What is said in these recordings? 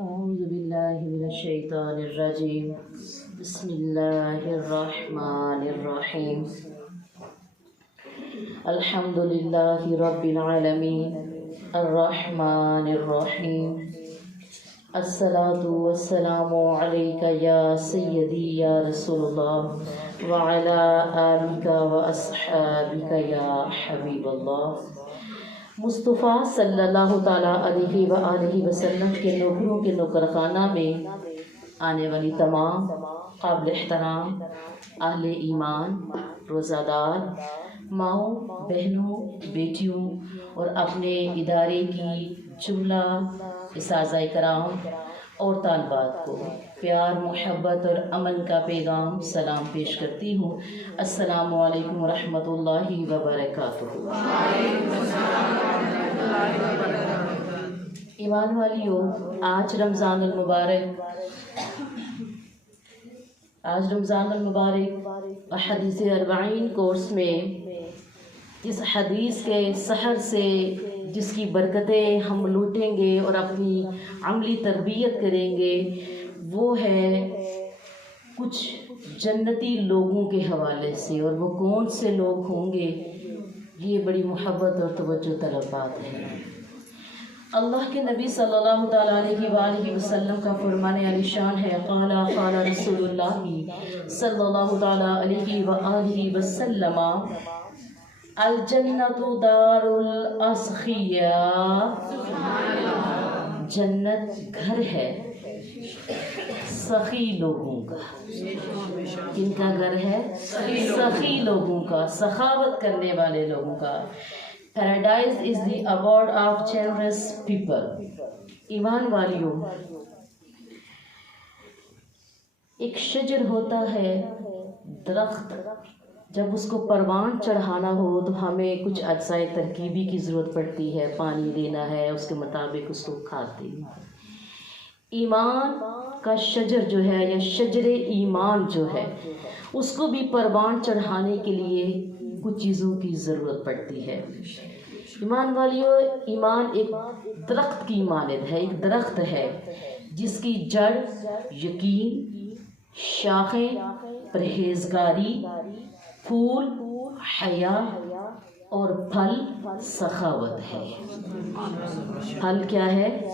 أعوذ بالله من الشيطان الرجيم. بسم الله الرحمن الرحيم. الحمد لله رب العالمين الرحمن الرحيم. الصلاة والسلام عليك يا سيدي يا رسول الله وعلى آلك وأصحابك يا حبيب الله. مصطفیٰ صلی اللہ تعالیٰ علیہ وآلہ وسلم کے نوکروں کے نوکر خانہ میں آنے والی تمام قابل احترام اہل ایمان، روزہ دار ماؤں، بہنوں، بیٹیوں اور اپنے ادارے کی جملہ اساتذہ کرام اور طالبات کو پیار، محبت اور امن کا پیغام سلام پیش کرتی ہوں۔ السلام علیکم ورحمۃ اللہ وبرکاتہ۔ ایمان والیوں، آج رمضان المبارک حدیث 40 کورس میں اس حدیث کے سحر سے جس کی برکتیں ہم لوٹیں گے اور اپنی عملی تربیت کریں گے، وہ ہے کچھ جنتی لوگوں کے حوالے سے، اور وہ کون سے لوگ ہوں گے، یہ بڑی محبت اور توجہ طلب بات ہے۔ اللہ کے نبی صلی اللہ تعالیٰ علیہ وآلہ وسلم کا فرمان علی شان ہے، قال رسول اللہ صلی اللہ تعالیٰ علیہ وآلہ وسلم، الجنت دار الاسخیاء، جنت گھر ہے سخی لوگوں کا۔ کن کا گھر ہے؟ سخی لوگوں کا، سخاوت کرنے والے لوگوں کا۔ Paradise is the abode of generous people۔ ایمان والیوں، ایک شجر ہوتا ہے، درخت، جب اس کو پروان چڑھانا ہو تو ہمیں کچھ اجزاء ترکیبی کی ضرورت پڑتی ہے، پانی دینا ہے، اس کے مطابق اس کو کھاتے ہیں۔ ایمان کا شجر جو ہے، یا شجر ایمان جو ہے، اس کو بھی پروان چڑھانے کے لیے کچھ چیزوں کی ضرورت پڑتی ہے۔ ایمان والیوں، ایمان ایک درخت کی مانند ہے، ایک درخت ہے جس کی جڑ یقین، شاخیں پرہیزگاری، پھول حیا اور پھل سخاوت ہے۔ پھل کیا ہے؟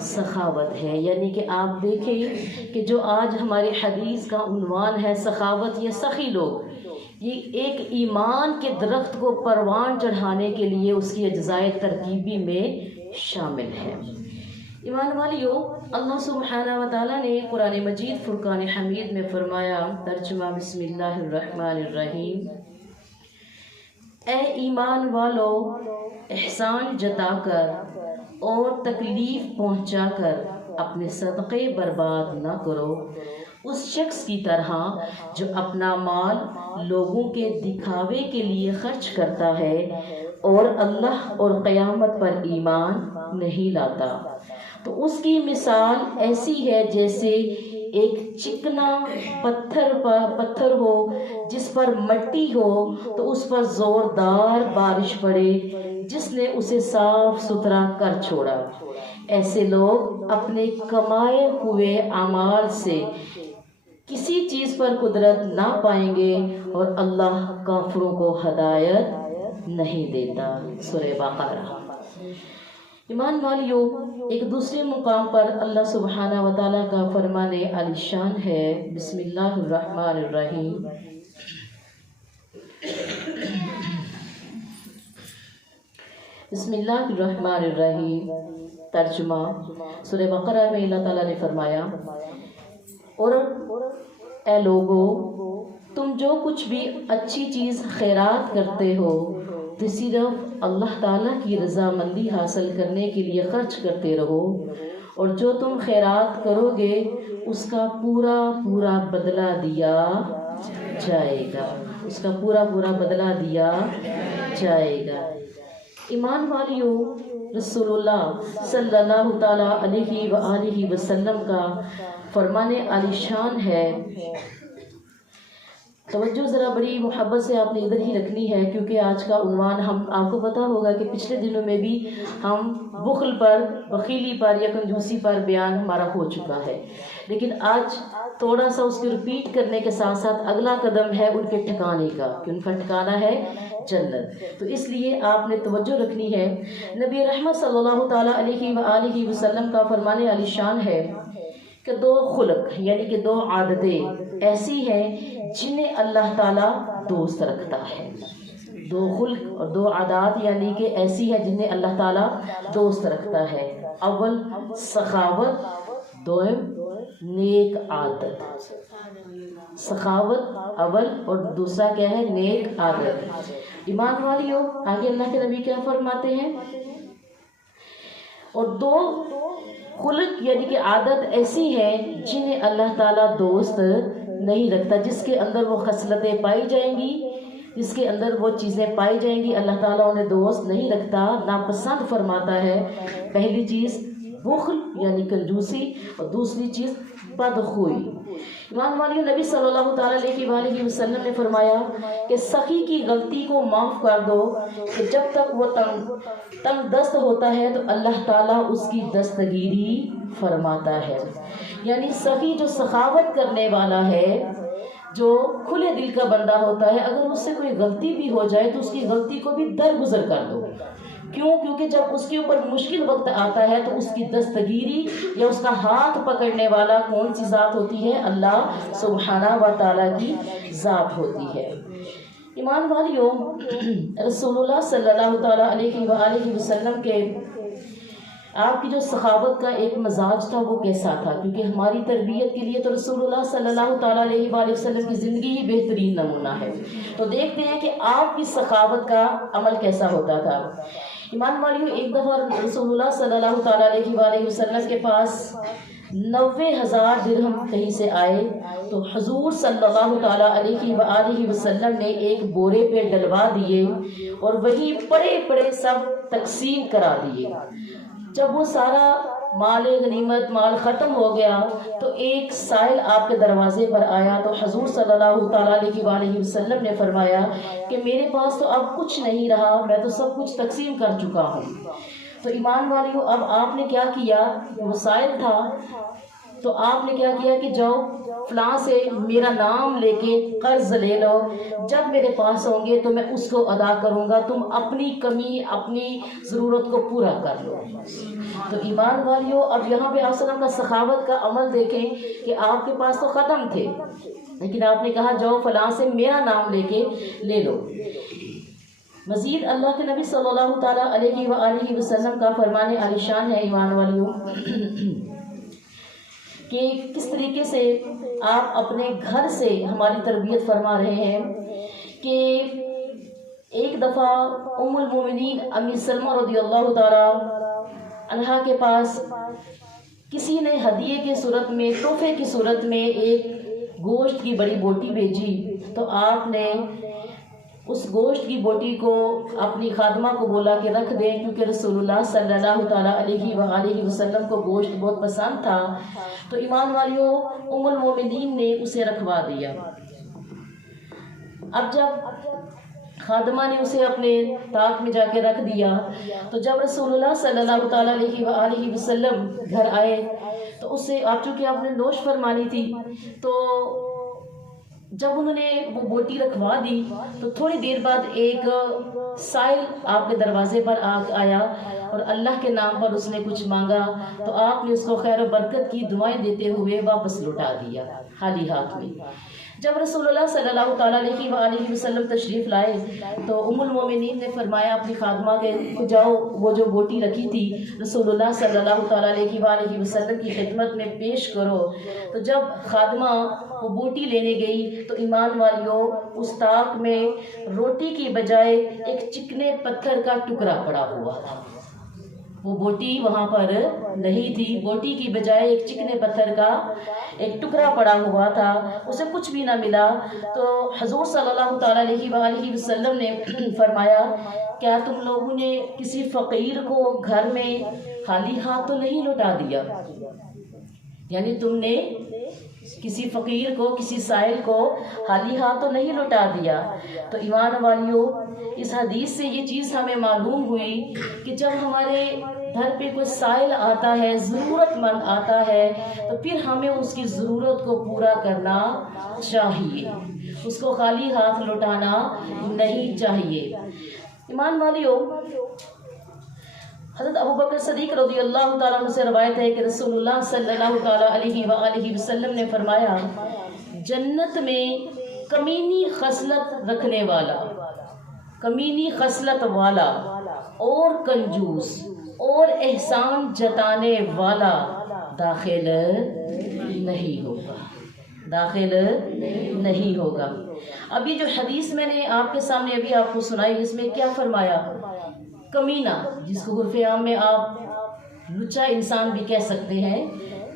سخاوت ہے۔ یعنی کہ آپ دیکھیں کہ جو آج ہماری حدیث کا عنوان ہے سخاوت یا سخی لوگ، یہ ایک ایمان کے درخت کو پروان چڑھانے کے لیے اس کی اجزاء ترکیبی میں شامل ہے۔ ایمان والیوں، اللہ سبحانہ و تعالیٰ نے قرآن مجید فرقان حمید میں فرمایا، ترجمہ بسم اللہ الرحمن الرحیم، اے ایمان والو، احسان جتا کر اور تکلیف پہنچا کر اپنے صدقے برباد نہ کرو اس شخص کی طرح جو اپنا مال لوگوں کے دکھاوے کے لیے خرچ کرتا ہے اور اللہ اور قیامت پر ایمان نہیں لاتا، تو اس کی مثال ایسی ہے جیسے ایک چکنا پتھر ہو جس پر مٹی ہو تو اس پر زوردار بارش پڑے جس نے اسے صاف ستھرا کر چھوڑا۔ ایسے لوگ اپنے کمائے ہوئے اعمال سے کسی چیز پر قدرت نہ پائیں گے اور اللہ کافروں کو ہدایت نہیں دیتا۔ سورہ بقرہ۔ ایمان والیوں، ایک دوسرے مقام پر اللہ سبحانہ و تعالیٰ کا فرمان علی شان ہے، بسم اللہ الرحمن الرحیم، بسم اللہ الرحمن الرحیم، ترجمہ سورہ بقرہ میں اللہ تعالیٰ نے فرمایا، اور اے لوگو، تم جو کچھ بھی اچھی چیز خیرات کرتے ہو تو صرف اللہ تعالیٰ کی رضامندی حاصل کرنے کے لیے خرچ کرتے رہو، اور جو تم خیرات کرو گے اس کا پورا پورا بدلہ دیا جائے گا، اس کا پورا پورا بدلہ دیا جائے گا۔ ایمان والیوں، رسول اللہ صلی اللہ تعالیٰ علیہ وآلہ وسلم کا فرمان علی شان ہے، توجہ ذرا بڑی محبت سے آپ نے ادھر ہی رکھنی ہے، کیونکہ آج کا عنوان آپ کو پتہ ہوگا کہ پچھلے دنوں میں بھی ہم بخل پر، بخیلی پر یا کنجوسی پر بیان ہمارا ہو چکا ہے، لیکن آج تھوڑا سا اس کے رپیٹ کرنے کے ساتھ ساتھ اگلا قدم ہے ان کے ٹھکانے کا، کہ ان کا ٹھکانہ ہے جنت۔ تو اس لیے آپ نے توجہ رکھنی ہے۔ نبی رحمت صلی اللہ تعالیٰ علیہ وآلہ وسلم کا فرمان عالی شان ہے کہ دو خلق یعنی کہ دو عادتیں ایسی ہیں جنہیں اللہ تعالیٰ دوست رکھتا ہے۔ دو خلق اور دو عادات یعنی کہ ایسی ہیں جنہیں اللہ تعالیٰ دوست رکھتا ہے۔ اول سخاوت، دوم نیک عادت۔ سخاوت اول اور دوسرا کیا ہے؟ نیک عادت۔ ایمان والیو، آگے اللہ کے نبی کیا فرماتے ہیں؟ اور دو خلق یعنی کہ عادت ایسی ہے جنہیں اللہ تعالیٰ دوست نہیں رکھتا، جس کے اندر وہ خصلتیں پائی جائیں گی، جس کے اندر وہ چیزیں پائی جائیں گی، اللہ تعالیٰ انہیں دوست نہیں رکھتا، ناپسند فرماتا ہے۔ پہلی چیز بخل یعنی کنجوسی، اور دوسری چیز بدخوئی۔ ایمان والیو، نبی صلی اللہ تعالیٰ علیہ وآلہ وسلم نے فرمایا کہ سخی کی غلطی کو معاف کر دو کہ جب تک وہ تنگ دست ہوتا ہے تو اللہ تعالیٰ اس کی دستگیری فرماتا ہے۔ یعنی سخی جو سخاوت کرنے والا ہے، جو کھلے دل کا بندہ ہوتا ہے، اگر اس سے کوئی غلطی بھی ہو جائے تو اس کی غلطی کو بھی درگزر کر دو۔ کیوں؟ کیونکہ جب اس کے اوپر مشکل وقت آتا ہے تو اس کی دستگیری یا اس کا ہاتھ پکڑنے والا کون سی ذات ہوتی ہے؟ اللہ سبحانہ و تعالیٰ کی ذات ہوتی ہے۔ ایمان والیو، رسول اللہ صلی اللہ تعالیٰ علیہ وآلہ وسلم کے آپ کی جو سخاوت کا ایک مزاج تھا وہ کیسا تھا؟ کیونکہ ہماری تربیت کے لیے تو رسول اللہ صلی اللہ تعالیٰ علیہ وآلہ وسلم کی زندگی ہی بہترین نمونہ ہے۔ تو دیکھتے ہیں کہ آپ کی سخاوت کا عمل کیسا ہوتا تھا۔ ایمان والیو، ایک دفعہ رسول اللہ صلی اللہ تعالیٰ علیہ وآلہ وسلم کے پاس 90,000 درہم کہیں سے آئے تو حضور صلی اللہ تعالیٰ علیہ وآلہ وسلم نے ایک بورے پہ ڈلوا دیے اور وہی پڑے پڑے سب تقسیم کرا دیے۔ جب وہ سارا مال غنیمت مال ختم ہو گیا تو ایک سائل آپ کے دروازے پر آیا تو حضور صلی اللہ تعالیٰ علیہ وآلہ وسلم نے فرمایا کہ میرے پاس تو اب کچھ نہیں رہا، میں تو سب کچھ تقسیم کر چکا ہوں۔ تو ایمان والیو، اب آپ نے کیا کیا؟ وہ سائل تھا تو آپ نے کیا کیا کہ جاؤ فلاں سے میرا نام لے کے قرض لے لو، جب میرے پاس ہوں گے تو میں اس کو ادا کروں گا، تم اپنی کمی اپنی ضرورت کو پورا کر لو۔ تو ایمان والیو، اب یہاں پہ آپ کا سخاوت کا عمل دیکھیں کہ آپ کے پاس تو ختم تھے، لیکن آپ نے کہا جاؤ فلاں سے میرا نام لے کے لے لو۔ مزید اللہ کے نبی صلی اللہ تعالیٰ علیہ وآلہ وسلم کا فرمان عالی شان ہے ایمان والیو کہ کس طریقے سے آپ اپنے گھر سے ہماری تربیت فرما رہے ہیں کہ ایک دفعہ ام المومنین امی سلمہ رضی اللہ تعالیٰ عنہا کے پاس کسی نے ہدیے کی صورت میں، تحفے کی صورت میں ایک گوشت کی بڑی بوٹی بھیجی، تو آپ نے اس گوشت کی بوٹی کو اپنی خادمہ کو بولا کہ رکھ دیں، کیونکہ رسول اللہ صلی اللہ تعالیٰ علیہ وآلہ وسلم کو گوشت بہت پسند تھا۔ تو ایمان والیو، ام المومنین نے اسے رکھوا دیا۔ اب جب خادمہ نے اسے اپنے طاق میں جا کے رکھ دیا تو جب رسول اللہ صلی اللہ تعالیٰ علیہ وآلہ وسلم گھر آئے تو اس سے چونکہ آپ نے نوش فرمانی تھی، تو جب انہوں نے وہ بوٹی رکھوا دی تو تھوڑی دیر بعد ایک سائل آپ کے دروازے پر آیا اور اللہ کے نام پر اس نے کچھ مانگا، تو آپ نے اس کو خیر و برکت کی دعائیں دیتے ہوئے واپس لوٹا دیا خالی ہاتھ میں۔ جب رسول اللہ صلی اللہ تعالیٰ علیہ وآلہ وسلم تشریف لائے تو ام المومنین نے فرمایا اپنی خادمہ کے جاؤ وہ جو بوٹی رکھی تھی رسول اللہ صلی اللہ تعالیٰ علیہ وآلہ وسلم کی خدمت میں پیش کرو۔ تو جب خادمہ وہ بوٹی لینے گئی تو ایمان والیو، اس طاق میں روٹی کی بجائے ایک چکنے پتھر کا ٹکڑا پڑا ہوا تھا۔ وہ بوٹی وہاں پر نہیں تھی، بوٹی کی بجائے ایک چکنے پتھر کا ایک ٹکڑا پڑا ہوا تھا، اسے کچھ بھی نہ ملا۔ تو حضور صلی اللہ تعالیٰ علیہ وآلہ وسلم نے فرمایا کیا تم لوگوں نے کسی فقیر کو گھر میں خالی ہاتھ تو نہیں لوٹا دیا؟ یعنی تم نے کسی فقیر کو، کسی سائل کو خالی ہاتھ تو نہیں لوٹا دیا۔ تو ایمان والیوں، اس حدیث سے یہ چیز ہمیں معلوم ہوئی کہ جب ہمارے گھر پہ کوئی سائل آتا ہے، ضرورت مند آتا ہے، تو پھر ہمیں اس کی ضرورت کو پورا کرنا چاہیے، اس کو خالی ہاتھ لوٹانا نہیں چاہیے۔ ایمان والیوں، حضرت ابوبکر صدیق رضی اللہ تعالیٰ عنہ سے روایت ہے کہ رسول اللہ صلی اللہ تعالیٰ علیہ وآلہ وسلم نے فرمایا، جنت میں کمینی خصلت رکھنے والا، کمینی خصلت والا اور کنجوس اور احسان جتانے والا داخل نہیں ہوگا، داخل نہیں ہوگا۔ ابھی جو حدیث میں نے آپ کے سامنے ابھی آپ کو سنائی، اس میں کیا فرمایا؟ کمینہ، جس کو عرف عام میں آپ لچا انسان بھی کہہ سکتے ہیں،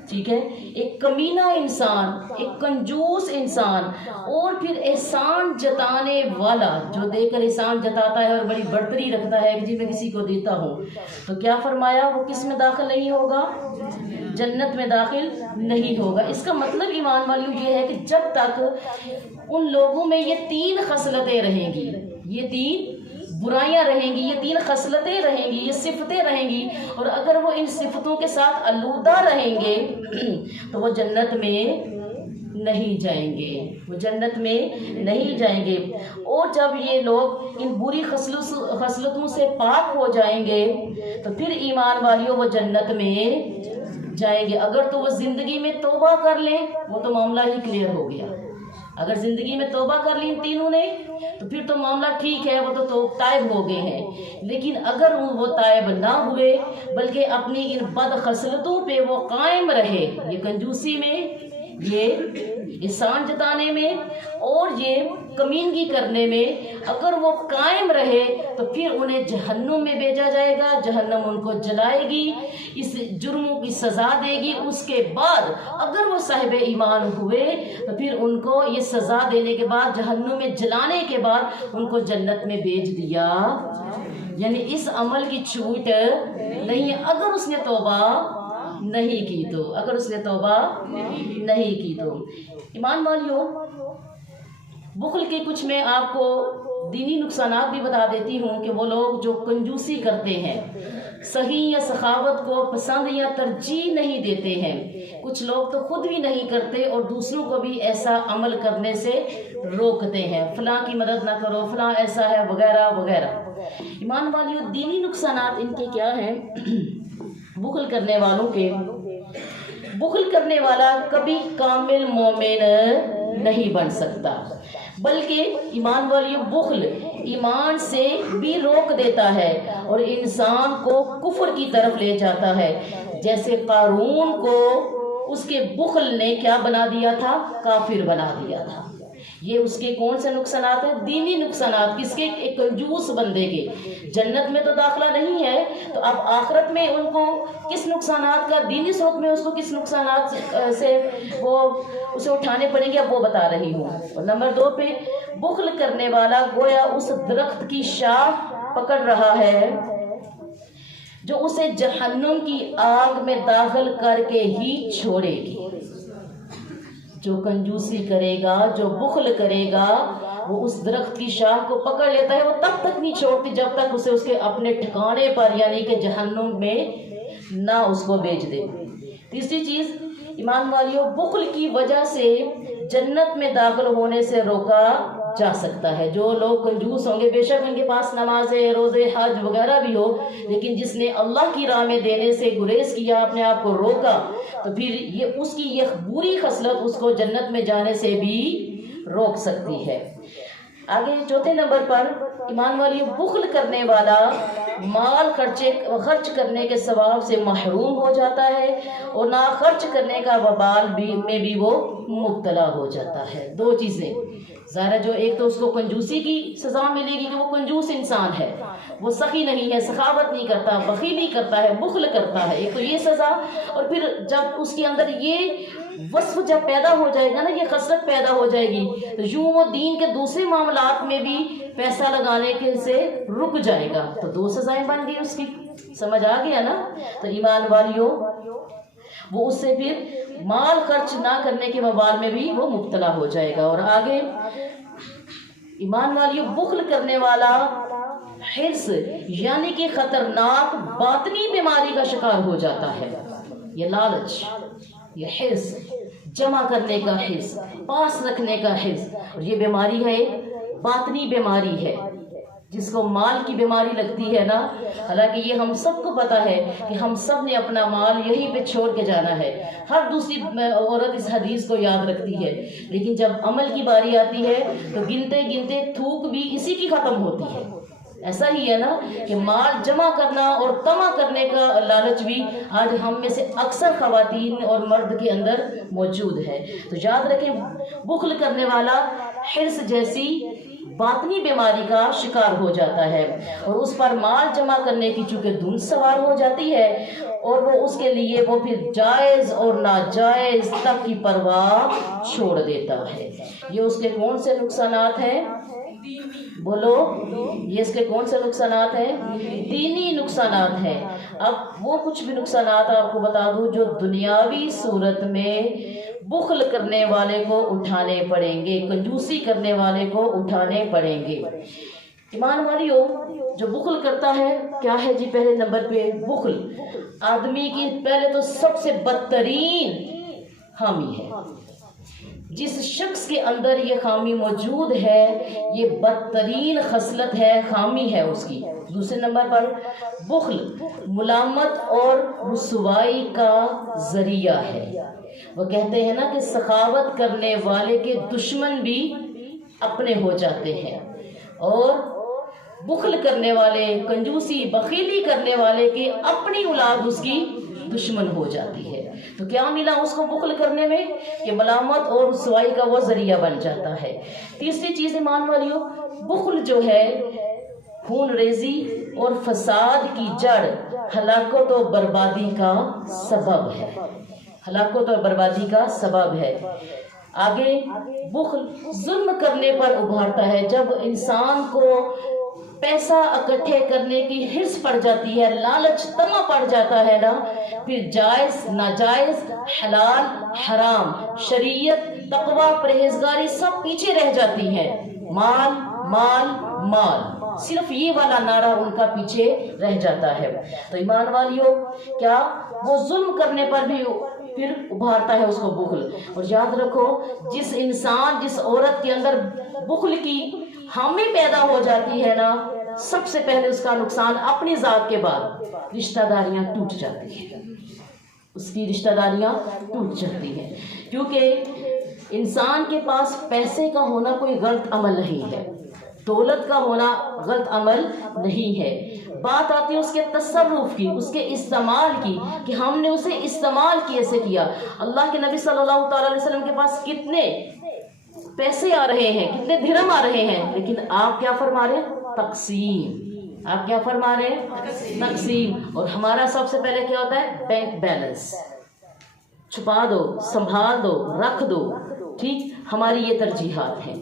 ٹھیک ہے، ایک کمینہ انسان، ایک کنجوس انسان، اور پھر احسان جتانے والا، جو دے کر احسان جتاتا ہے اور بڑی برتری رکھتا ہے کہ جی میں کسی کو دیتا ہوں، تو کیا فرمایا؟ وہ کس میں داخل نہیں ہوگا؟ جنت میں داخل نہیں ہوگا۔ اس کا مطلب ایمان والیوں یہ ہے کہ جب تک ان لوگوں میں یہ تین خصلتیں رہیں گی، یہ تین برائیاں رہیں گی، یہ تین خصلتیں رہیں گی، یہ صفتیں رہیں گی، اور اگر وہ ان صفتوں کے ساتھ آلودہ رہیں گے تو وہ جنت میں نہیں جائیں گے، وہ جنت میں نہیں جائیں گے۔ اور جب یہ لوگ ان بری خصلتوں سے پاک ہو جائیں گے تو پھر ایمان والیوں وہ جنت میں جائیں گے۔ اگر تو وہ زندگی میں توبہ کر لیں، وہ تو معاملہ ہی کلیئر ہو گیا۔ اگر زندگی میں توبہ کر لی ان تینوں نے تو پھر تو معاملہ ٹھیک ہے، وہ تو تائب ہو گئے ہیں۔ لیکن اگر وہ تائب نہ ہوئے بلکہ اپنی ان بد خصلتوں پہ وہ قائم رہے، یہ کنجوسی میں، یہ احسان جتانے میں اور یہ کمینگی کرنے میں، اگر وہ قائم رہے تو پھر انہیں جہنم میں بھیجا جائے گا، جہنم ان کو جلائے گی، اس جرموں کی سزا دے گی۔ اس کے بعد اگر وہ صاحب ایمان ہوئے تو پھر ان کو یہ سزا دینے کے بعد، جہنم میں جلانے کے بعد ان کو جنت میں بھیج دیا۔ یعنی اس عمل کی چھوٹ نہیں ہے اگر اس نے توبہ نہیں کی تو، اگر اس نے توبہ نہیں کی تو۔ ایمان والیوں، بخل کے کچھ میں آپ کو دینی نقصانات بھی بتا دیتی ہوں کہ وہ لوگ جو کنجوسی کرتے ہیں، صحیح یا سخاوت کو پسند یا ترجیح نہیں دیتے ہیں، کچھ لوگ تو خود بھی نہیں کرتے اور دوسروں کو بھی ایسا عمل کرنے سے روکتے ہیں، فلاں کی مدد نہ کرو، فلاں ایسا ہے، وغیرہ وغیرہ۔ ایمان والیوں، دینی نقصانات ان کے کیا ہیں بخل کرنے والوں کے؟ بخل کرنے والا کبھی کامل مومن نہیں بن سکتا، بلکہ ایمان والیوں، بخل ایمان سے بھی روک دیتا ہے اور انسان کو کفر کی طرف لے جاتا ہے۔ جیسے قارون کو اس کے بخل نے کیا بنا دیا تھا؟ کافر بنا دیا تھا۔ یہ اس کے کون سے نقصانات ہیں؟ دینی نقصانات۔ کس کے؟ ایک کنجوس بندے کے۔ جنت میں تو داخلہ نہیں ہے، تو اب آخرت میں ان کو کس نقصانات کا، دینی صورت میں اس کو کس نقصانات سے وہ اسے اٹھانے پڑیں گے، اب وہ بتا رہی ہوں۔ اور نمبر 2 پہ، بخل کرنے والا گویا اس درخت کی شاخ پکڑ رہا ہے جو اسے جہنم کی آگ میں داخل کر کے ہی چھوڑے گی۔ جو کنجوسی کرے گا، جو بخل کرے گا، وہ اس درخت کی شاخ کو پکڑ لیتا ہے، وہ تب تک نہیں چھوڑتی جب تک اسے اس کے اپنے ٹھکانے پر یعنی کہ جہنم میں نہ اس کو بھیج دے۔ تیسری چیز ایمان والیوں، بخل کی وجہ سے جنت میں داخل ہونے سے روکا جا سکتا ہے۔ جو لوگ کنجوس ہوں گے، بے شک ان کے پاس نمازیں، روزے، حج وغیرہ بھی ہو، لیکن جس نے اللہ کی راہ میں دینے سے گریز کیا، اپنے آپ کو روکا، تو پھر یہ اس کی یہ بری خصلت اس کو جنت میں جانے سے بھی روک سکتی ہے۔ آگے چوتھے نمبر پر ایمان والی، بخل کرنے والا مال خرچ کرنے کے ثواب سے محروم ہو جاتا ہے اور نہ خرچ کرنے کا وبال میں بھی وہ مبتلا ہو جاتا ہے۔ دو چیزیں ظاہر، جو ایک تو اس کو کنجوسی کی سزا ملے گی کہ وہ کنجوس انسان ہے، وہ سخی نہیں ہے، سخاوت نہیں کرتا، بخیلی کرتا ہے، بخل کرتا ہے، ایک تو یہ سزا، اور پھر جب اس کے اندر یہ وصف جب پیدا ہو جائے گا نا، یہ خصلت پیدا ہو جائے گی، تو یوں وہ دین کے دوسرے معاملات میں بھی پیسہ لگانے کے سے رک جائے گا۔ تو دو سزائیں بن گئی اس کی، سمجھ آ گیا نا؟ تو ایمان والیوں، وہ اس سے پھر مال خرچ نہ کرنے کے وبال میں بھی وہ مبتلا ہو جائے گا۔ اور آگے ایمان والیوں، بخل کرنے والا حرص یعنی کہ خطرناک باطنی بیماری کا شکار ہو جاتا ہے۔ یہ لالچ، یہ حرص، جمع کرنے کا حرص، پاس رکھنے کا حرص، اور یہ بیماری ہے، باطنی بیماری ہے، جس کو مال کی بیماری لگتی ہے نا۔ حالانکہ یہ ہم سب کو پتا ہے کہ ہم سب نے اپنا مال یہیں پہ چھوڑ کے جانا ہے، ہر دوسری عورت اس حدیث کو یاد رکھتی ہے، لیکن جب عمل کی باری آتی ہے تو گنتے گنتے تھوک بھی اسی کی ختم ہوتی ہے۔ ایسا ہی ہے نا کہ مال جمع کرنا اور طمع کرنے کا لالچ بھی آج ہم میں سے اکثر خواتین اور مرد کے اندر موجود ہے۔ تو یاد رکھیں، بخل کرنے والا حرص جیسی باطنی بیماری کا شکار ہو جاتا ہے، اور اس پر مال جمع کرنے کی چونکہ دھن سوار ہو جاتی ہے، اور وہ اس کے لیے وہ پھر جائز اور ناجائز تک کی پرواہ چھوڑ دیتا ہے۔ یہ اس کے کون سے نقصانات ہیں؟ بولو، یہ اس کے کون سے نقصانات ہیں؟ دینی نقصانات ہیں۔ اب وہ کچھ بھی نقصانات آپ کو بتا دوں جو دنیاوی صورت میں بخل کرنے والے کو اٹھانے پڑیں گے، کنجوسی کرنے والے کو اٹھانے پڑیں گے۔ ایمان والیوں، جو بخل کرتا ہے کیا ہے جی؟ پہلے نمبر پہ بخل آدمی کی پہلے تو سب سے بدترین خامی ہے۔ جس شخص کے اندر یہ خامی موجود ہے، یہ بدترین خصلت ہے، خامی ہے اس کی۔ دوسرے نمبر پر بخل ملامت اور رسوائی کا ذریعہ ہے۔ وہ کہتے ہیں نا کہ سخاوت کرنے والے کے دشمن بھی اپنے ہو جاتے ہیں، اور بخل کرنے والے، کنجوسی بخیلی کرنے والے کی اپنی اولاد اس کی دشمن ہو جاتی ہے۔ تو کیا ملا اس کو بخل کرنے میں؟ کہ ملامت اور رسوائی کا وہ ذریعہ بن جاتا ہے۔ تیسری چیز ایمان والیوں، بخل جو ہے خون ریزی اور فساد کی جڑ، ہلاکت و بربادی کا سبب ہے، ہلاکت اور بربادی کا سبب ہے۔ آگے بخل ظلم کرنے پر ابھارتا ہے۔ جب انسان کو پیسہ اکٹھے کرنے کی حرص پڑ جاتی ہے، لالچ طمع پڑ جاتا ہے نا، پھر جائز ناجائز، حلال حرام، شریعت تقوی پرہیزگاری سب پیچھے رہ جاتی ہیں۔ مال مال مال، صرف یہ والا نعرہ ان کا پیچھے رہ جاتا ہے۔ تو ایمان والیوں، کیا وہ ظلم کرنے پر بھی پھر ابھارتا ہے اس کو بخل۔ اور یاد رکھو، جس انسان، جس عورت کے اندر بخل کی حامی پیدا ہو جاتی ہے نا، سب سے پہلے اس کا نقصان اپنی ذات کے بعد رشتہ داریاں ٹوٹ جاتی ہیں، اس کی رشتہ داریاں ٹوٹ جاتی ہیں، کیونکہ انسان کے پاس پیسے کا ہونا کوئی غلط عمل نہیں ہے، دولت کا ہونا غلط عمل نہیں ہے۔ بات آتی ہے اس کے تصرف کی، اس کے استعمال کی، کہ ہم نے اسے استعمال کیسے کیا۔ اللہ کے نبی صلی اللہ تعالی علیہ وسلم کے پاس کتنے پیسے آ رہے ہیں، کتنے درہم آ رہے ہیں، لیکن آپ کیا فرما رہے ہیں؟ تقسیم۔ آپ کیا فرما رہے ہیں؟ تقسیم۔ اور ہمارا سب سے پہلے کیا ہوتا ہے؟ بینک بیلنس، چھپا دو، سنبھال دو، رکھ دو۔ ٹھیک، ہماری یہ ترجیحات ہیں۔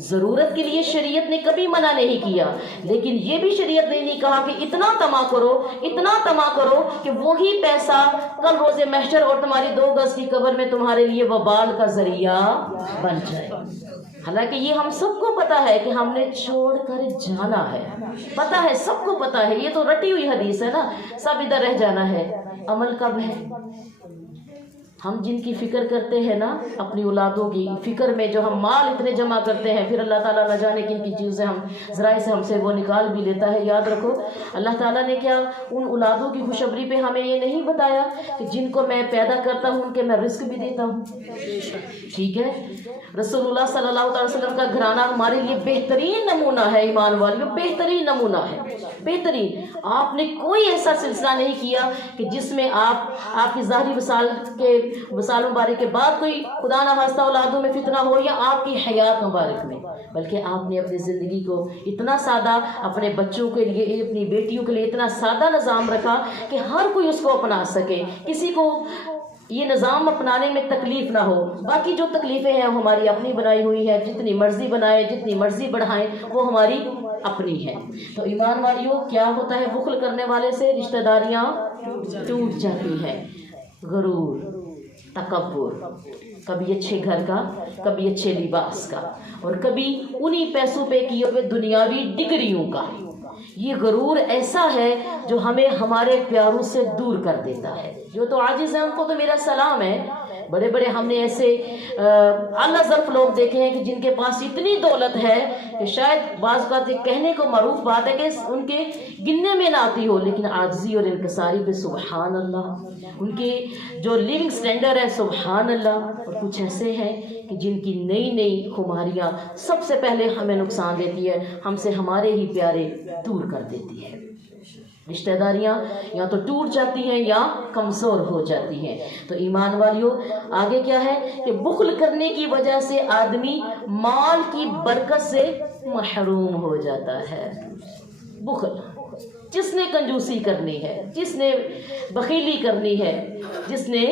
ضرورت کے لیے شریعت نے کبھی منع نہیں کیا، لیکن یہ بھی شریعت نے نہیں کہا کہ اتنا طمع کرو، اتنا طمع کرو کہ وہی پیسہ کل روز محشر اور تمہاری 2 گز کی قبر میں تمہارے لیے وبال کا ذریعہ بن جائے۔ حالانکہ یہ ہم سب کو پتا ہے کہ ہم نے چھوڑ کر جانا ہے، پتا ہے، سب کو پتا ہے، یہ تو رٹی ہوئی حدیث ہے نا، سب ادھر رہ جانا ہے۔ عمل کب ہے؟ ہم جن کی فکر کرتے ہیں نا، اپنی اولادوں کی فکر میں جو ہم مال اتنے جمع کرتے ہیں، پھر اللہ تعالیٰ نہ جانے کن کی چیزیں ہم ذرائع سے ہم سے وہ نکال بھی لیتا ہے۔ یاد رکھو، اللہ تعالیٰ نے کیا ان اولادوں کی خوشخبری پہ ہمیں یہ نہیں بتایا کہ جن کو میں پیدا کرتا ہوں ان کے میں رزق بھی دیتا ہوں؟ ٹھیک ہے، رسول اللہ صلی اللہ علیہ وسلم کا گھرانہ ہمارے لیے بہترین نمونہ ہے، ایمان والیوں، بہترین نمونہ ہے، بہترین۔ آپ نے کوئی ایسا سلسلہ نہیں کیا کہ جس میں آپ کی ظاہری وصال مبارک کے بعد کوئی خدا نہ خواستہ اولادوں میں فتنہ ہو، یا آپ کی حیات مبارک میں، بلکہ آپ نے اپنی زندگی کو اتنا سادہ، اپنے بچوں کے لیے، اپنی بیٹیوں کے لیے اتنا سادہ نظام رکھا کہ ہر کوئی اس کو اپنا سکے، کسی کو یہ نظام اپنانے میں تکلیف نہ ہو۔ باقی جو تکلیفیں ہیں وہ ہماری اپنی بنائی ہوئی ہے، جتنی مرضی بنائیں، جتنی مرضی بڑھائیں، وہ ہماری اپنی ہے۔ تو ایمان والیوں، کیا ہوتا ہے بخل کرنے والے سے؟ رشتہ داریاں ٹوٹ جاتی ہیں۔ غرور، تکبر، کبھی اچھے گھر کا، کبھی اچھے لباس کا، اور کبھی انہی پیسوں پہ کیے ہوئے دنیاوی ڈگریوں کا۔ یہ غرور ایسا ہے جو ہمیں ہمارے پیاروں سے دور کر دیتا ہے۔ جو تو عاجز ہیں ان کو تو میرا سلام ہے۔ بڑے بڑے ہم نے ایسے اعلیٰ ظرف لوگ دیکھے ہیں کہ جن کے پاس اتنی دولت ہے کہ شاید بعض بات کہنے کو معروف بات ہے کہ ان کے گننے میں نہ آتی ہو، لیکن عاجزی اور انکساری پہ سبحان اللہ، ان کی جو لیونگ سٹینڈرڈ ہے سبحان اللہ۔ اور کچھ ایسے ہیں کہ جن کی نئی نئی خماریاں سب سے پہلے ہمیں نقصان دیتی ہے، ہم سے ہمارے ہی پیارے دور کر دیتی ہے۔ رشتہ داریاں یا تو ٹوٹ جاتی ہیں یا کمزور ہو جاتی ہیں۔ تو ایمان والیوں، آگے کیا ہے کہ بخل کرنے کی وجہ سے آدمی مال کی برکت سے محروم ہو جاتا ہے۔ بخل، جس نے کنجوسی کرنی ہے، جس نے بخیلی کرنی ہے، جس نے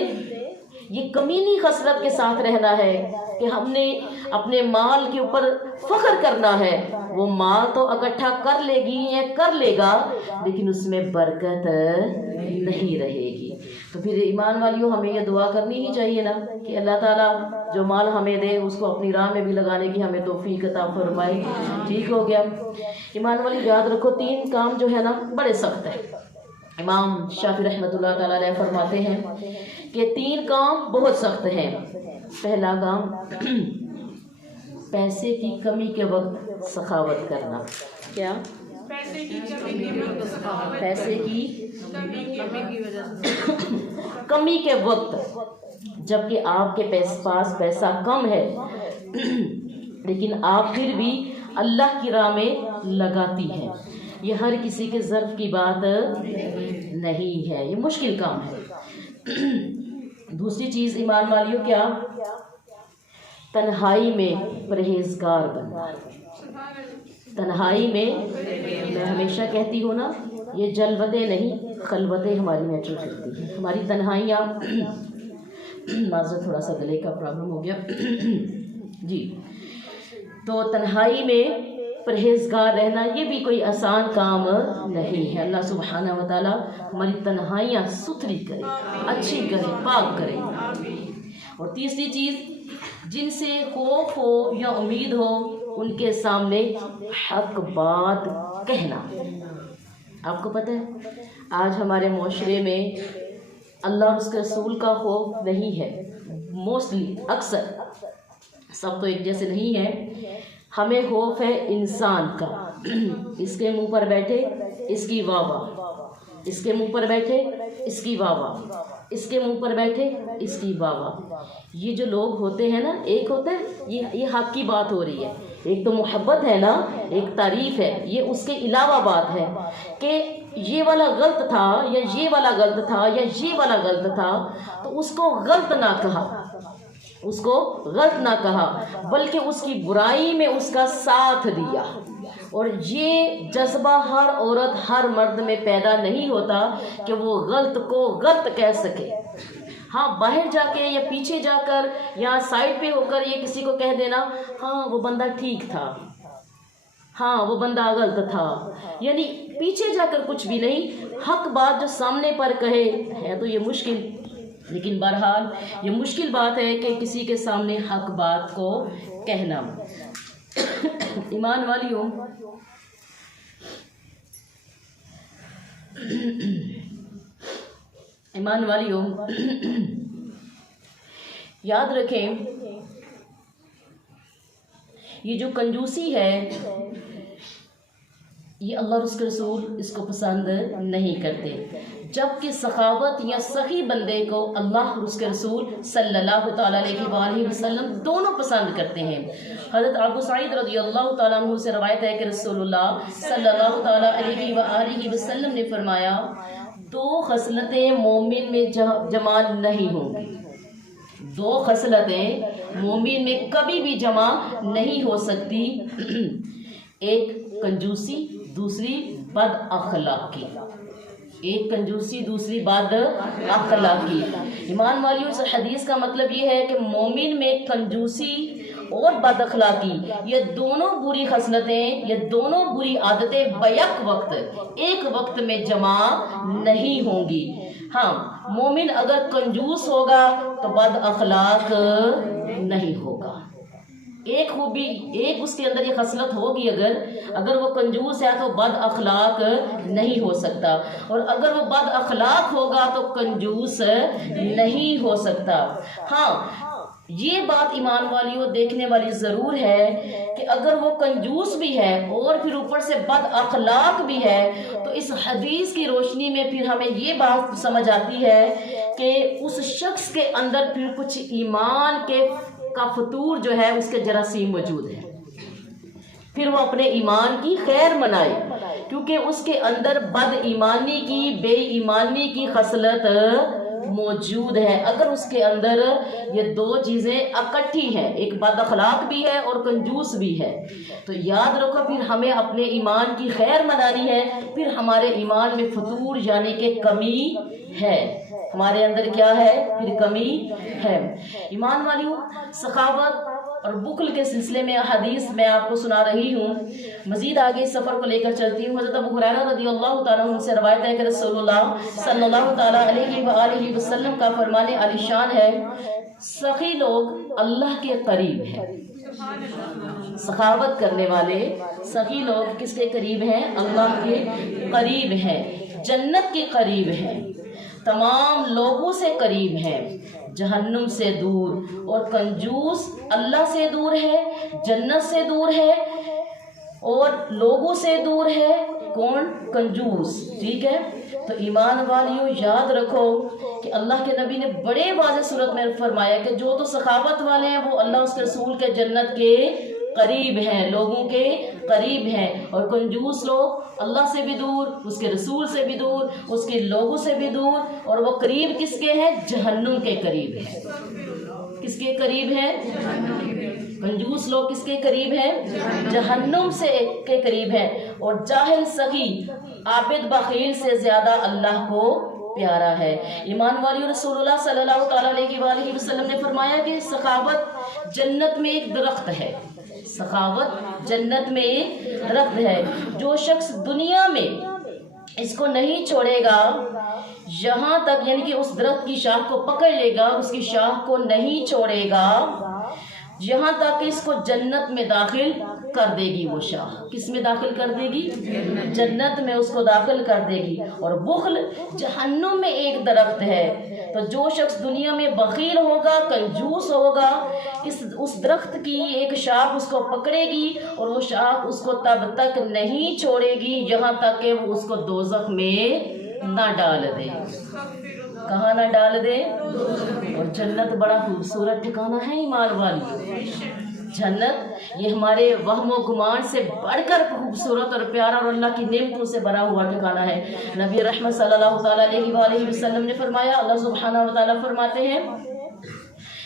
یہ کمینی خصلت کے ساتھ رہنا ہے کہ ہم نے اپنے مال کے اوپر فخر کرنا ہے، وہ مال تو اکٹھا کر لے گی یا کر لے گا، لیکن اس میں برکت نہیں رہے گی۔ تو پھر ایمان والیوں، ہمیں یہ دعا کرنی ہی چاہیے نا کہ اللہ تعالیٰ جو مال ہمیں دے اس کو اپنی راہ میں بھی لگانے کی ہمیں توفیق عطا فرمائے۔ ٹھیک ہو گیا؟ ایمان والی یاد رکھو، 3 کام جو ہے نا بڑے سخت ہیں۔ امام شافعی رحمۃ اللہ تعالیٰ علیہ فرماتے ہیں کہ 3 کام بہت سخت ہیں۔ پہلا کام، پیسے کی کمی کے وقت سخاوت کرنا۔ کیا؟ پیسے کی کمی کے وقت، جبکہ آپ کے پاس پیسہ کم ہے لیکن آپ پھر بھی اللہ کی راہ میں لگاتی ہیں۔ یہ ہر کسی کے ظرف کی بات نہیں ہے، یہ مشکل کام ہے۔ دوسری چیز ایمان والیوں، کیا؟ تنہائی میں پرہیزگار بننا۔ تنہائی میں ہمیشہ کہتی ہوں نا، یہ جلوتیں نہیں خلوتیں ہماری میٹر کرتی ہیں۔ ہماری تنہائیاں معذرت تھوڑا سا گلے کا پرابلم ہو گیا جی۔ تو تنہائی میں پرہیزگار رہنا یہ بھی کوئی آسان کام نہیں ہے۔ اللہ سبحانہ و تعالیٰ ہماری تنہائیاں ستھری کرے، اچھی کرے، پاک کرے۔ اور تیسری چیز، جن سے خوف ہو یا امید ہو ان کے سامنے حق بات کہنا۔ آپ کو پتہ ہے آج ہمارے معاشرے میں اللہ اور اس کے رسول کا خوف نہیں ہے۔ موسٹلی، اکثر، سب تو ایک جیسے نہیں ہے۔ ہمیں خوف ہے انسان کا، اس کے منہ پر بیٹھے اس کی واہ واہ، اس کے منہ پر بیٹھے اس کی واہ واہ، اس کے منہ پر بیٹھے اس کی واہ واہ۔ یہ جو لوگ ہوتے ہیں نا، ایک ہوتا ہے یہ حق کی بات ہو رہی ہے، ایک تو محبت ہے نا، ایک تعریف ہے، یہ اس کے علاوہ بات ہے کہ یہ والا غلط تھا یا یہ والا غلط تھا یا یہ والا غلط تھا، تو اس کو غلط نہ کہا، اس کو غلط نہ کہا، بلکہ اس کی برائی میں اس کا ساتھ دیا۔ اور یہ جذبہ ہر عورت ہر مرد میں پیدا نہیں ہوتا کہ وہ غلط کو غلط کہہ سکے۔ ہاں، باہر جا کے یا پیچھے جا کر یا سائڈ پہ ہو کر یہ کسی کو کہہ دینا، ہاں وہ بندہ ٹھیک تھا، ہاں وہ بندہ غلط تھا، یعنی پیچھے جا کر کچھ بھی نہیں، حق بات جو سامنے پر کہے ہے تو یہ مشکل، لیکن بہرحال یہ مشکل بات ہے کہ کسی کے سامنے حق بات کو کہنا۔ ایمان والیوں، ایمان والیوں، یاد رکھیں یہ جو کنجوسی ہے یہ اللہ اور اس کے رسول اس کو پسند نہیں کرتے، جبکہ سخاوت یا سخی بندے کو اللہ اور اس کے رسول صلی اللہ تعالیٰ علیہ وآلہ وسلم دونوں پسند کرتے ہیں۔ حضرت ابو سعید رضی اللہ تعالیٰ عنہ سے روایت ہے کہ رسول اللہ صلی اللہ تعالیٰ علیہ وآلہ وسلم نے فرمایا، 2 خصلتیں مومن میں جمع نہیں ہوں گی، 2 خصلتیں مومن میں کبھی بھی جمع نہیں ہو سکتی، ایک کنجوسی، دوسری بد اخلاقی۔ ایک کنجوسی، دوسری بد اخلاقی۔ ایمان والیوں، اس حدیث کا مطلب یہ ہے کہ مومن میں کنجوسی اور بد اخلاقی یہ دونوں بری خصلتیں، یہ دونوں بری عادتیں بیک وقت، ایک وقت میں جمع نہیں ہوں گی۔ ہاں مومن اگر کنجوس ہوگا تو بد اخلاق نہیں ہوگا. ایک خوبی، ایک اس کے اندر یہ خصلت ہوگی، اگر وہ کنجوس ہے تو بد اخلاق نہیں ہو سکتا، اور اگر وہ بد اخلاق ہوگا تو کنجوس نہیں ہو سکتا. ہاں یہ بات ایمان والیوں دیکھنے والی ضرور ہے کہ اگر وہ کنجوس بھی ہے اور پھر اوپر سے بد اخلاق بھی ہے تو اس حدیث کی روشنی میں پھر ہمیں یہ بات سمجھ آتی ہے کہ اس شخص کے اندر پھر کچھ ایمان کا فطور جو ہے اس کے جراثیم موجود ہے. پھر وہ اپنے ایمان کی خیر منائے کیونکہ اس کے اندر بد ایمانی کی، بے ایمانی کی خصلت موجود ہے. اگر اس کے اندر یہ دو چیزیں اکٹھی ہیں، ایک بد اخلاق بھی ہے اور کنجوس بھی ہے، تو یاد رکھو پھر ہمیں اپنے ایمان کی خیر منانی ہے. پھر ہمارے ایمان میں فطور یعنی کہ کمی ہے، ہمارے اندر کیا ہے؟ پھر کمی ہے. ایمان والیوں، سخاوت اور بخل کے سلسلے میں حدیث میں آپ کو سنا رہی ہوں. مزید آگے سفر کو لے کر چلتی ہوں. حضرت ابو ہریرہ رضی اللہ تعالیٰ عنہ سے روایت ہے کہ رسول اللہ صلی اللہ تعالیٰ علیہ وآلہ وسلم کا فرمان عالی شان ہے، سخی لوگ اللہ کے قریب ہیں. سخاوت کرنے والے سخی لوگ کس کے قریب ہیں؟ اللہ کے قریب ہیں، جنت کے قریب ہیں، تمام لوگوں سے قریب ہیں، جہنم سے دور. اور کنجوس اللہ سے دور ہے، جنت سے دور ہے اور لوگوں سے دور ہے. کون؟ کنجوس. ٹھیک ہے، تو ایمان والیوں یاد رکھو کہ اللہ کے نبی نے بڑے واضح صورت میں فرمایا کہ جو تو سخاوت والے ہیں وہ اللہ اس کے رسول کے جنت کے قریب ہیں، لوگوں کے قریب ہیں، اور کنجوس لوگ اللہ سے بھی دور، اس کے رسول سے بھی دور، اس کے لوگوں سے بھی دور، اور وہ قریب کس کے ہیں؟ جہنم کے قریب ہیں. کس کے قریب ہیں؟ کنجوس لوگ کس کے قریب ہیں؟ جہنم سے کے قریب ہیں. اور جاہل سخی عابد بخیل سے زیادہ اللہ کو پیارا ہے. ایمان والیوں، رسول اللہ صلی اللہ تعالیٰ علیہ وآلہ وسلم نے فرمایا کہ سخاوت جنت میں ایک درخت ہے. سخاوت جنت میں ایک درخت ہے. جو شخص دنیا میں اس کو نہیں چھوڑے گا یہاں تک، یعنی کہ اس درخت کی شاخ کو پکڑ لے گا، اس کی شاخ کو نہیں چھوڑے گا یہاں تک کہ اس کو جنت میں داخل کر دے گی. وہ شاخ کس میں داخل کر دے گی؟ جنت میں اس کو داخل کر دے گی. اور بخل جہنم میں ایک درخت ہے. تو جو شخص دنیا میں بخیل ہوگا، کنجوس ہوگا، اس درخت کی ایک شاخ اس کو پکڑے گی اور وہ شاخ اس کو تب تک نہیں چھوڑے گی یہاں تک کہ وہ اس کو دوزخ میں نہ ڈال دے. کہاں نہ ڈال دے؟ اور جنت بڑا خوبصورت ٹھکانہ ہے ایمان والی. جنت یہ ہمارے وہم و گمان سے بڑھ کر خوبصورت اور پیارا اور اللہ کی نعمتوں سے بھرا ہوا ٹھکانہ ہے. نبی رحمت صلی اللہ تعالیٰ علیہ وآلہ وسلم نے فرمایا، اللہ سبحانہ و تعالیٰ فرماتے ہیں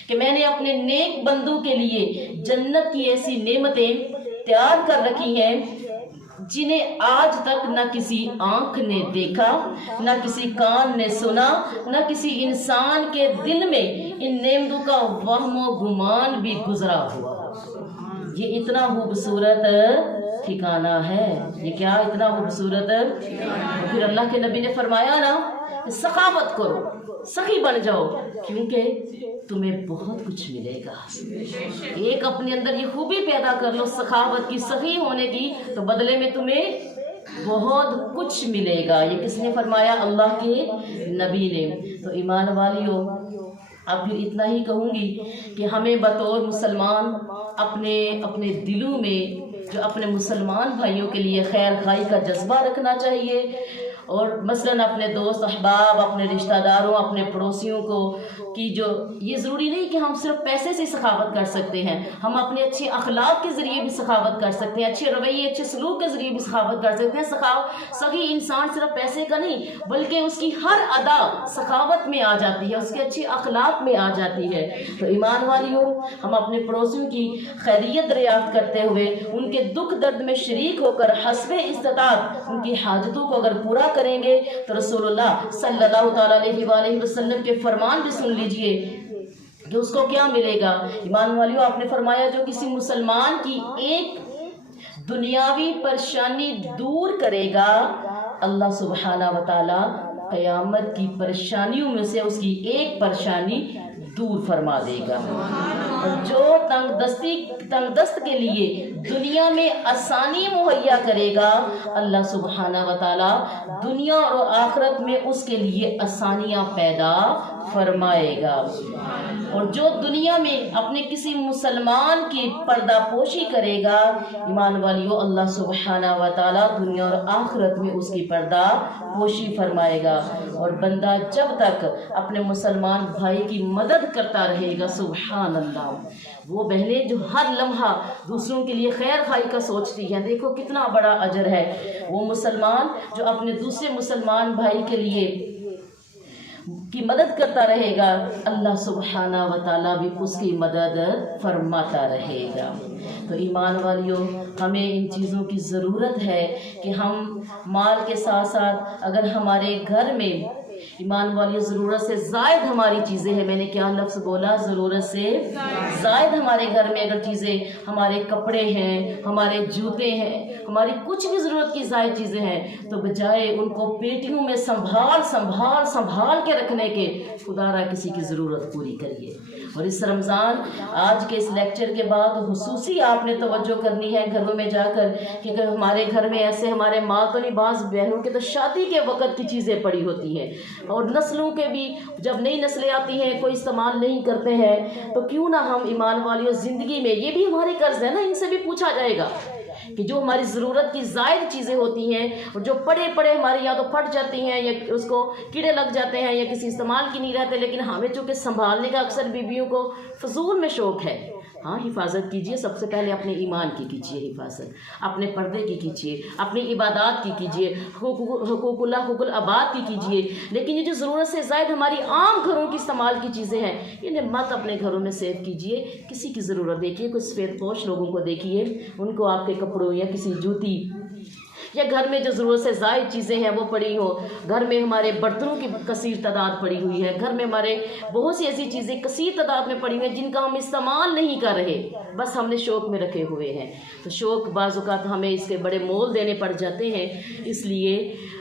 کہ میں نے اپنے نیک بندوں کے لیے جنت کی ایسی نعمتیں تیار کر رکھی ہیں جنہیں آج تک نہ کسی آنکھ نے دیکھا، نہ کسی کان نے سنا، نہ کسی انسان کے دل میں ان نعمتوں کا وہم و گمان بھی گزرا ہوا. یہ اتنا خوبصورت ٹھکانہ ہے. یہ کیا اتنا خوبصورت؟ پھر اللہ کے نبی نے فرمایا نا، سخاوت کرو، سخی بن جاؤ، کیونکہ تمہیں بہت کچھ ملے گا. ایک اپنے اندر یہ خوبی پیدا کر لو سخاوت کی، سخی ہونے کی، تو بدلے میں تمہیں بہت کچھ ملے گا. یہ کس نے فرمایا؟ اللہ کے نبی نے. تو ایمان والیوں، اب پھر اتنا ہی کہوں گی کہ ہمیں بطور مسلمان اپنے دلوں میں جو اپنے مسلمان بھائیوں کے لیے خیر خواہی کا جذبہ رکھنا چاہیے. اور مثلاً اپنے دوست احباب، اپنے رشتہ داروں، اپنے پڑوسیوں کو کی جو یہ ضروری نہیں کہ ہم صرف پیسے سے سخاوت کر سکتے ہیں، ہم اپنے اچھے اخلاق کے ذریعے بھی سخاوت کر سکتے ہیں، اچھے رویے، اچھے سلوک کے ذریعے بھی سخاوت کر سکتے ہیں. سخی انسان صرف پیسے کا نہیں بلکہ اس کی ہر ادا سخاوت میں آ جاتی ہے، اس کے اچھے اخلاق میں آ جاتی ہے. تو ایمان والیوں، ہم اپنے پڑوسیوں کی خیریت دریافت کرتے ہوئے ان کے دکھ درد میں شریک ہو کر حسب استطاعت ان کی حاجتوں کو اگر پورا کریں گے تو رسول اللہ صلی اللہ تعالیٰ علیہ وآلہ وسلم کے فرمان بھی سن لیجئے کہ اس کو کیا ملے گا. ایمان والیوں، آپ نے فرمایا جو کسی مسلمان کی ایک دنیاوی پریشانی دور کرے گا اللہ سبحانہ و تعالیٰ قیامت کی پریشانیوں میں سے اس کی ایک پریشانی دور فرما دے گا. اور جو تنگ دست کے لیے دنیا میں آسانی مہیا کرے گا، اللہ سبحانہ و تعالی دنیا اور آخرت میں اس کے لیے آسانیاں پیدا فرمائے گا. اور جو دنیا میں اپنے کسی مسلمان کی پردہ پوشی کرے گا، ایمان والیو، اللہ سبحانہ و تعالی دنیا اور آخرت میں اس کی پردہ پوشی فرمائے گا. اور بندہ جب تک اپنے مسلمان بھائی کی مدد کرتا رہے گا، سبحان اللہ، وہ بہنیں جو ہر لمحہ دوسروں کے لیے خیر خواہی کا سوچتی ہیں، دیکھو کتنا بڑا اجر ہے. وہ مسلمان جو اپنے دوسرے مسلمان بھائی کے لیے کی مدد کرتا رہے گا، اللہ سبحانہ و تعالیٰ بھی اس کی مدد فرماتا رہے گا. تو ایمان والیوں، ہمیں ان چیزوں کی ضرورت ہے کہ ہم مال کے ساتھ ساتھ اگر ہمارے گھر میں، ایمان والی، ضرورت سے زائد ہماری چیزیں ہیں، میں نے کیا لفظ بولا، ضرورت سے زائد ہمارے گھر میں اگر چیزیں، ہمارے کپڑے ہیں، ہمارے جوتے ہیں، ہماری کچھ بھی ضرورت کی زائد چیزیں ہیں، تو بجائے ان کو پیٹیوں میں سنبھال کے رکھنے کے، خدا را کسی کی ضرورت پوری کریے. اور اس رمضان، آج کے اس لیکچر کے بعد خصوصی آپ نے توجہ کرنی ہے گھروں میں جا کر کہ اگر ہمارے گھر میں ایسے ہمارے ماں تو نہیں، بعض بہنوں کے تو شادی کے وقت کی چیزیں پڑی ہوتی ہیں، اور نسلوں کے بھی جب نئی نسلیں آتی ہیں کوئی استعمال نہیں کرتے ہیں، تو کیوں نہ ہم ایمان والیوں زندگی میں، یہ بھی ہمارے قرض ہے نا، ان سے بھی پوچھا جائے گا کہ جو ہماری ضرورت کی زائد چیزیں ہوتی ہیں اور جو پڑے ہمارے یا تو پھٹ جاتی ہیں یا اس کو کیڑے لگ جاتے ہیں یا کسی استعمال کی نہیں رہتے، لیکن ہمیں چونکہ سنبھالنے کا اکثر بیویوں کو فضول میں شوق ہے. ہاں، حفاظت کیجئے، سب سے پہلے اپنے ایمان کی کیجئے حفاظت، اپنے پردے کی کیجئے، اپنی عبادات کی کیجئے، حقوق اللہ، حقوق العباد کی کیجئے. لیکن یہ جو ضرورت سے زائد ہماری عام گھروں کی استعمال کی چیزیں ہیں، انہیں مت اپنے گھروں میں سیو کیجئے. کسی کی ضرورت دیکھیے، کچھ سفید پوش لوگوں کو دیکھیے، ان کو آپ کے کپڑوں یا کسی جوتی یا گھر میں جو ضرورت سے زائد چیزیں ہیں وہ پڑی ہو، گھر میں ہمارے برتنوں کی کثیر تعداد پڑی ہوئی ہے، گھر میں ہمارے بہت سی ایسی چیزیں کثیر تعداد میں پڑی ہوئی ہیں جن کا ہم استعمال نہیں کر رہے، بس ہم نے شوق میں رکھے ہوئے ہیں. تو شوق بعض اوقات ہمیں اس کے بڑے مول دینے پڑ جاتے ہیں. اس لیے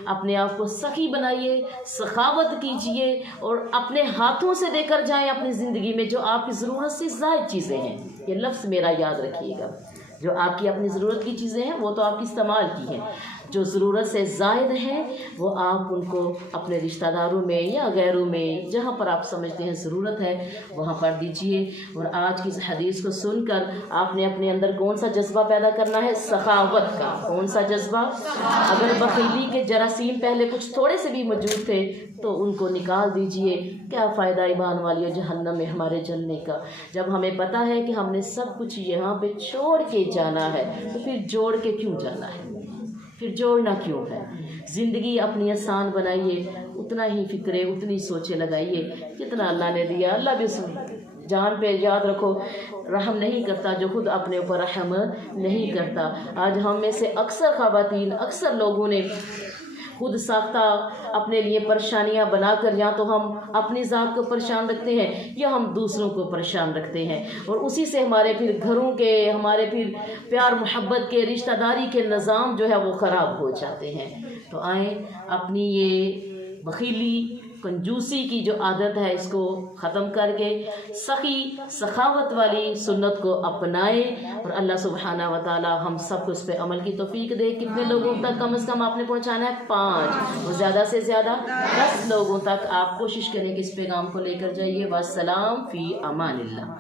اپنے آپ کو سخی بنائیے، سخاوت کیجیے اور اپنے ہاتھوں سے دے کر جائیں اپنی زندگی میں جو آپ کی ضرورت سے زائد چیزیں ہیں. یہ لفظ میرا یاد رکھیے گا، جو آپ کی اپنی ضرورت کی چیزیں ہیں وہ تو آپ کی استعمال کی ہیں، جو ضرورت سے زائد ہیں وہ آپ ان کو اپنے رشتہ داروں میں یا غیروں میں جہاں پر آپ سمجھتے ہیں ضرورت ہے وہاں پر دیجیے. اور آج کی اس حدیث کو سن کر آپ نے اپنے اندر کون سا جذبہ پیدا کرنا ہے؟ سخاوت کا. کون سا جذبہ؟ اگر بخیلی کے جراثیم پہلے کچھ تھوڑے سے بھی موجود تھے تو ان کو نکال دیجئے. کیا فائدہ ایمان والیوں جہنم میں ہمارے جلنے کا، جب ہمیں پتہ ہے کہ ہم نے سب کچھ یہاں پہ چھوڑ کے جانا ہے، تو پھر جوڑ کے کیوں جانا ہے؟ پھر جوڑنا کیوں ہے؟ زندگی اپنی آسان بنائیے، اتنا ہی فکرے، اتنی سوچیں لگائیے جتنا اللہ نے دیا. اللہ بھی اس جان پہ یاد رکھو رحم نہیں کرتا جو خود اپنے اوپر رحم نہیں کرتا. آج ہم میں سے اکثر خواتین، اکثر لوگوں نے خود ساختہ اپنے لیے پریشانیاں بنا کر یا تو ہم اپنی ذات کو پریشان رکھتے ہیں یا ہم دوسروں کو پریشان رکھتے ہیں، اور اسی سے ہمارے پھر گھروں کے، ہمارے پھر پیار محبت کے، رشتہ داری کے نظام جو ہے وہ خراب ہو جاتے ہیں. تو آئیں اپنی یہ بخیلی کنجوسی کی جو عادت ہے اس کو ختم کر کے سخی سخاوت والی سنت کو اپنائیں، اور اللہ سبحانہ و تعالی ہم سب کو اس پہ عمل کی توفیق دے. کتنے لوگوں تک کم از کم آپ نے پہنچانا ہے؟ 5، اور زیادہ سے زیادہ 10 لوگوں تک آپ کوشش کریں کہ اس پیغام کو لے کر جائیے. والسلام فی امان اللہ.